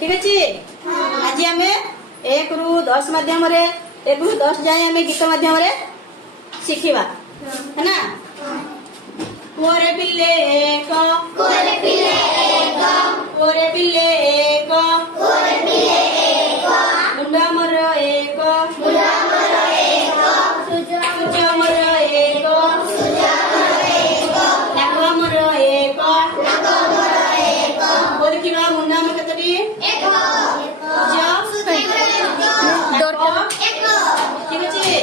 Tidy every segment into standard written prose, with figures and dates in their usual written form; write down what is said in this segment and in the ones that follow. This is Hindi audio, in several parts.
ठीक अच्छे आज आम 1 ରୁ 10 माध्यम 1 ରୁ 10 जाए आम गीत माध्यम शिखा है ना। कोरे पिल्ले एक कोरे पिल्ले एक कोरे पिल्ले एक कोरे पिल्ले एक मुंडा मर एक मुंडा मर एक सूर्य मर एक सूर्य मर एक नाग मर एक नाग मर एक बोल कि मुंडा मर कतरी एक ठीक अच्छे।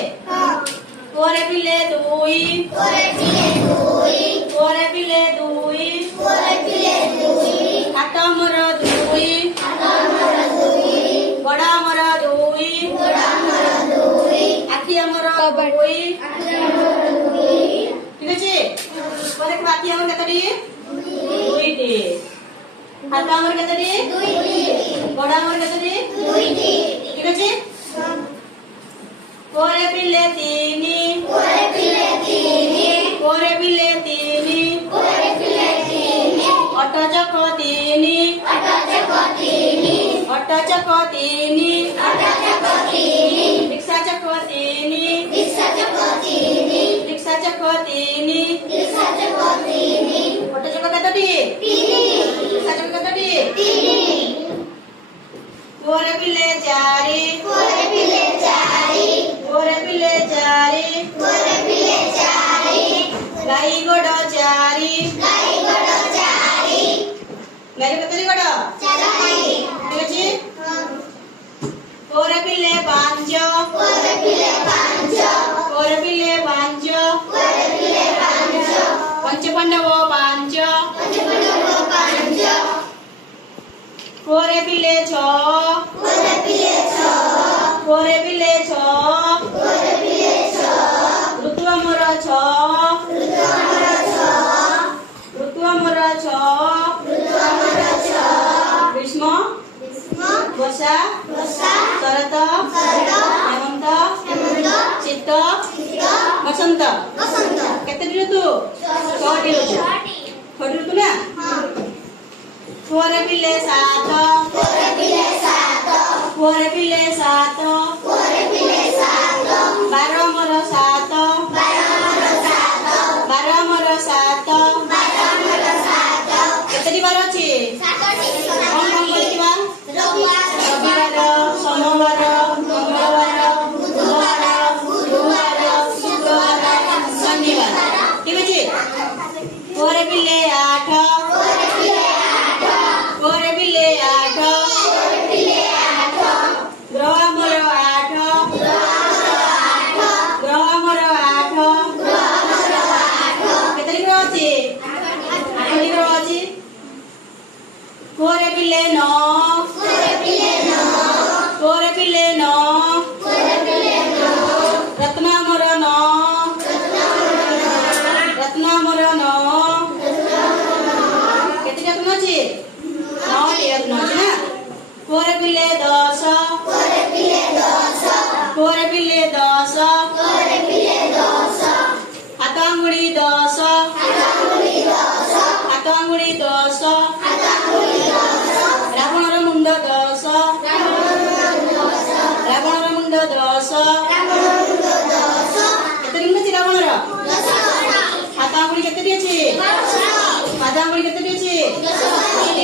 कोरे पिल्ले दुई कोरे पिल्ले दुई कोरे पिल्ले दुई कोरे पिल्ले दुई हाथ मर दुई हाथ मर दुई बड़ा मर दुई बड़ा मर दुई आखि मर दुई आखि मर दुई ठीक अच्छे। बोले आखि मर कतरी दुईटी हाथ मर कतरी दुईटी बड़ा मर कतरी दुईटी ठीक अच्छे। कोरे पिल्ले तीनी कोरे पिल्ले तीनी कोरे पिल्ले तीनी कोरे पिल्ले तीनी अट चक तीनी अट चक तीनी अट चक तीनी अट चक तीनी रिक्शा चक तीनी रिक्शा चक तीनी रिक्शा चक तीनी रिक्शा चक तीनी अट चक कतटी तीनी रिक्शा चक कतटी तीनी। कोरे पिल्ले चारी कोरे पिल्ले चारी कोरे पिल्ले चारी कोरे पिल्ले चारी गाई गोड़ चारी गाई गोड़ चारी गाई कतरी गोड़ चारी ठीक अछि। कोरे पिल्ले पांच कोरे पिल्ले पांच कोरे पिल्ले पांच कोरे पिल्ले पांच पंच पांडव पांच पंच पांडव पांच कोरे पिल्ले छ कोरे पिल्ले छ कोरे पिल्ले छ कोरे पिल्ले छ ऋतु अमर छ ऋतु अमर छ ऋतु अमर छ ऋतु अमर छ ग्रीष्म ग्रीष्म वर्षा वर्षा शरत शरत हेमंत हेमंत शीत शीत वसंत वसंत केते ऋतु 6 ऋतु ना। कोरे पिल्ले सात कोरे पिल्ले सात कोरे पिल्ले सात कोरे पिल्ले सात 12 मर 7 12 मर 7 12 मर 7 12 मर 7 केतरी बार अछि 7टी कोन कोन बोलिबा रविवार सोमवार मंगलवार बुधवार गुरुवार शुक्रवार शनिवार ठीक अछि। कोरे पिल्ले 8 कोरे पिल्ले कोरे पिल्ले 8 कोरे पिल्ले 8 ग्रह मर 8 ग्रह मर 8 ग्रह मर 8 केतरी ग्रह अछि 8टी ग्रह अछि। कोरे पिल्ले 9 कोरे पिल्ले 9 कोरे पिल्ले 9 कोरे पिल्ले 9 रत्ना मर 9 रत्ना मर 9 केतरी रत्न अछि 9टी रत्न अछि ना। कोरे पिल्ले 10 कोरे पिल्ले 10 कोरे पिल्ले 10 कोरे पिल्ले 10 हाथ अंगुली 10 हाथ अंगुली 10 हाथ अंगुली 10 हाथ अंगुली 10 रावणर मुंड 10 रावणर मुंड 10 रावणर मुंड 10 केतरी मुंड अछि रावणर 10 हाथ अंगुली केतरी अछि 10 हाथ अंगुली केतरी अछि 10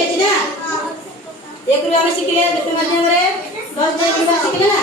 अछि ना। 1 ରୁ ଆମେ ଶିଖିଲେ ଗୀତ ମାଧ୍ୟମରେ 10 ଯାଏ ଶିଖିଲେ ନା।